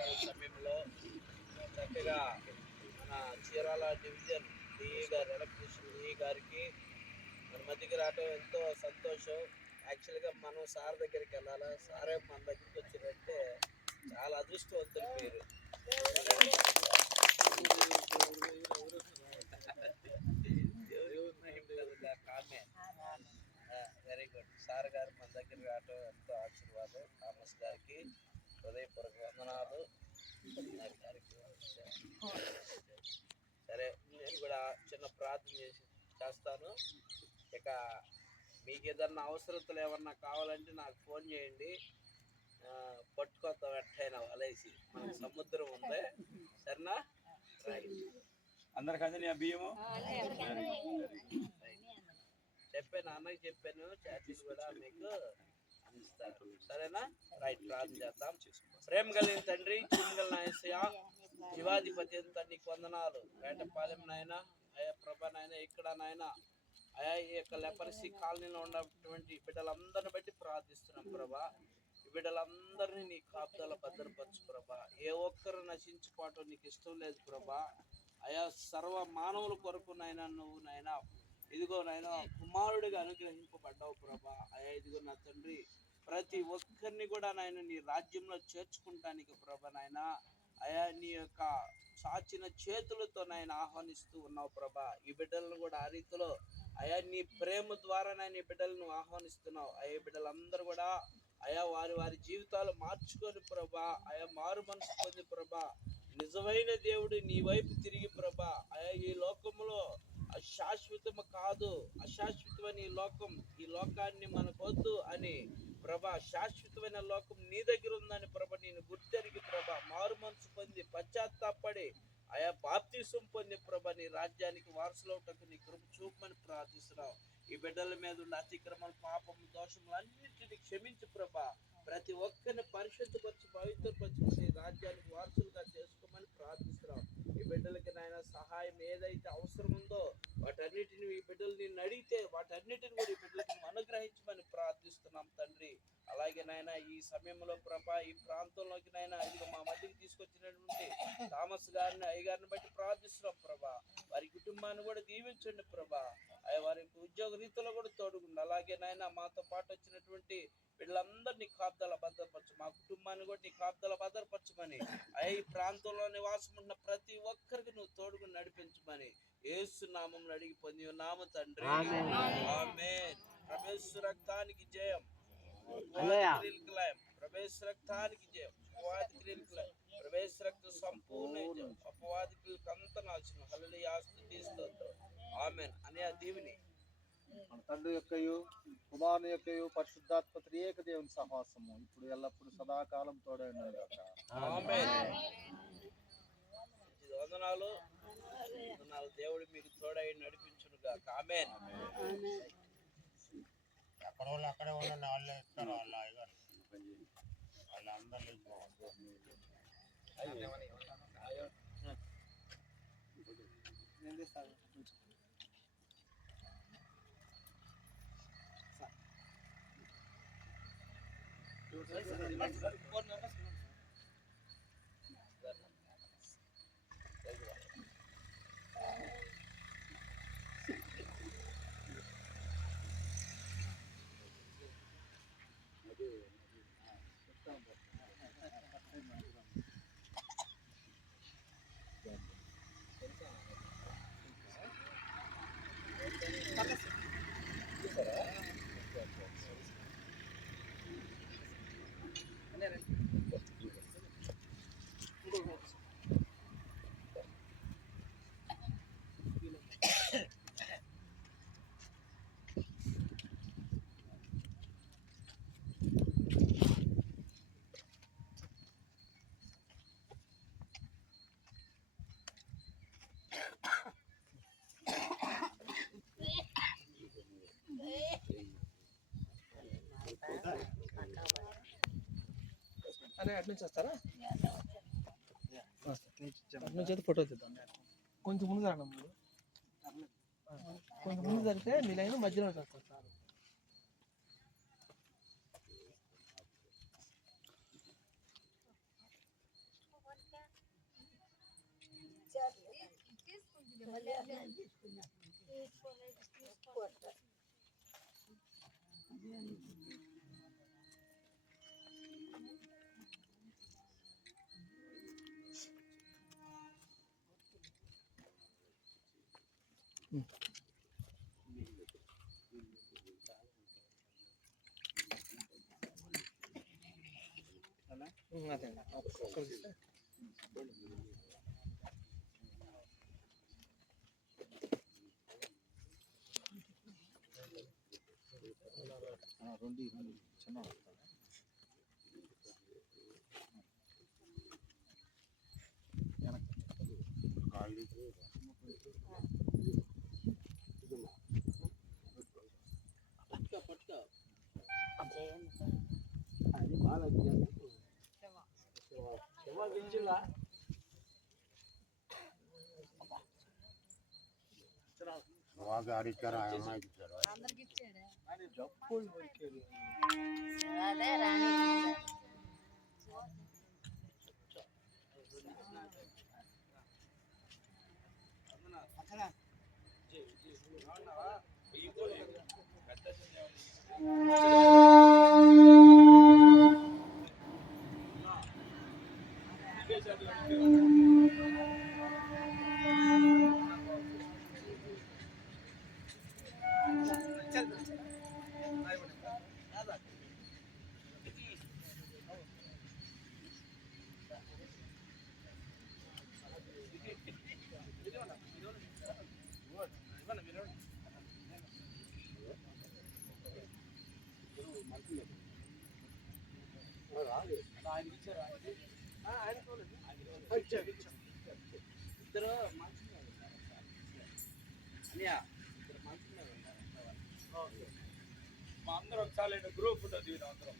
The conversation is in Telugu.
సాయంకాల సమయంలో చక్కగా మన చీరాల డివిజన్ డిఈ గారు ఎలక్ట్రీషియన్ డిఈ గారికి మన మధ్యకి రావటం ఎంతో సంతోషం. యాక్చువల్గా మనం సార్ దగ్గరికి వెళ్ళాలా, సారే మన దగ్గరికి వచ్చిందంటే చాలా అదృష్టవంతులు మీరు. Very good. సార్ గారు మన దగ్గరికి రావటం ఎంతో ఆశీర్వాదం. థామస్ గారికి హృదయపూర్వక వందనాలు. సరే, నేను కూడా చిన్న ప్రార్థన చేస్తాను. ఇక మీకు ఏదన్నా అవసరతలు ఏమన్నా కావాలంటే నాకు ఫోన్ చేయండి, పట్టుకొస్తాం ఎట్టయినా వలేసి. మనకు సముద్రం ఉంది, సరేనా? అందరికీ బియ్యము చెప్పాను, అన్నకి చెప్పాను, చార్జీలు కూడా మీకు అందిస్తారు, సరేనా? రైట్, ప్రార్థన చేద్దాం. ప్రేమ కలిగిన తండ్రి, చిన్నగల నాయసయ, శివాధిపతి అంత నీకు వందనాలు. వేటపాలెం నాయన, అయా ప్రభ నాయన, ఇక్కడ నాయన అయా ఈ యొక్క లెపరసీ కాలనీలో ఉన్నటువంటి బిడ్డలందరిని బట్టి ప్రార్థిస్తున్నాం ప్రభా. ఈ బిడ్డలందరినీ నీ కాపుదల భద్రపరచు ప్రభా. ఏ ఒక్కరు నశించుకోవటం నీకు ఇష్టం లేదు ప్రభా. అయా సర్వ మానవుల కొరకు నాయన నువ్వు నాయన ఇదిగో నాయన కుమారుడిగా అనుగ్రహింపబడ్డావు ప్రభా. అయా ఇదిగో నా తండ్రి, ప్రతి ఒక్కరిని కూడా నాయన నీ రాజ్యంలో చేర్చుకుంటానికి ప్రభా నాయన అయా నీ యొక్క చాచిన చేతులతో నాయన ఆహ్వానిస్తూ ఉన్నావు ప్రభా. ఈ బిడ్డలను కూడా ఆ రీతిలో అయా నీ ప్రేమ ద్వారా నాయన ఈ బిడ్డలను ఆహ్వానిస్తున్నావు. అయ్యా బిడ్డలందరూ కూడా అయా వారి వారి జీవితాలు మార్చుకొని ప్రభా, అయా మారు మనసు పొంది ప్రభా, నిజమైన దేవుడు నీ వైపు తిరిగి ప్రభా, అయా ఈ లోకంలో అశాశ్వతము కాదు, అశాశ్వతమైన ఈ లోకం, ఈ లోకాన్ని మనకొద్దు అని ప్రభా, శాశ్వతమైన లోకం నీ దగ్గర ఉందని ప్రభ నేను గుర్తెరిగి ప్రభా, మారు మనసు పొంది పశ్చాత్తాపడి అయా బాప్తిసం పొంది ప్రభ నీ రాజ్యానికి వారసులవుటకు నీ కృప చూపమని ప్రార్థిస్తున్నావు. ఈ బిడ్డల మీద ఉన్న అతిక్రమలు, పాపము, దోషములు అన్నింటినీ క్షమించి ప్రభా, ప్రతి ఒక్కరిని పరిశుద్ధపరిచి పవిత్రపరిచి నీ రాజ్యానికి వారసులుగా చేసుకోమని ప్రార్థిస్తున్నాం. ఈ బిడ్డలకి నాయన సహాయం ఏదైతే అవసరం ఉందో వాటన్నిటిని ఈ బిడ్డలు నిన్ను అడిగితే వాటన్నిటిని కూడా ఈ బిడ్డలకి అనుగ్రహించమని ప్రార్థిస్తున్నాం తండ్రి. అలాగే నాయన ఈ సమయంలో ప్రభా, ఈ ప్రాంతంలోకి నాయన ఇదిగో మా మధ్యకి తీసుకొచ్చినటువంటి థామస్ గారిని, అయ్యగారిని బట్టి ప్రార్థిస్తున్నాం ప్రభా. వారి కుటుంబాన్ని కూడా దీవించండి ప్రభా. వారి ఉద్యోగ రీతిలో కూడా తోడుగుండి. అలాగే నాయన మాతో పాటు వచ్చినటువంటి వీళ్ళందరినీ కాపుదల భద్రపరచు, మా కుటుంబాన్ని కూడా నీ కాపుదల భద్రపరచమని, ఈ ప్రాంతంలో నివాసం ఉన్న ప్రతి ఒక్కరికి నువ్వు తోడుగుని నడిపించమని యేసు నామములో అడిగి పొంది ఉన్నాము తండ్రి. ఆమేన్. ప్రవేశ రక్తానికి జయం, ప్రవేశ రక్తానికి జయం, అపవాది క్రియలకు లయం, ప్రవేశ రక్త సంపూర్ణ జయం, అపవాది క్రియలకు అంత నాశనం. హల్లెలూయా, స్తుతి స్తోత్రం. ఆమేన్. అనే ఆ దీవెని మన తండ్రి యొక్కయు కుమారుని యొక్కయు పరిశుద్ధాత్మ త్రియేక దేవుని సహవాసము ఇప్పుడు ఎల్లప్పుడు సదాకాలం తోడైనది గాక. ఆమేన్. వందనాలు. దేవుడు మీకు తోడై నడిపించును గాక. ఆమేన్. అక్కడ వాళ్ళు అక్కడే ఉండండి, వాళ్ళే ఇస్తారు. వాళ్ళ అయ్యగారు వాళ్ళందరూ అనే అటు నుంచి వస్తారా? అటు నుంచి అయితే ఫోటో తీద్దాం. కొంచెం ముందు రండి, కొంచెం ముందు జరిగితే మీ లైన్ మధ్యలో వస్తారు సార్. అదే ఒక్కరు తీస్తే. రెండు చిన్న అదే రాణి ఇద్దరు మంచిగా మంచిగా మా అందరం ఒకసారి గ్రూప్ ఉంటుంది అందరం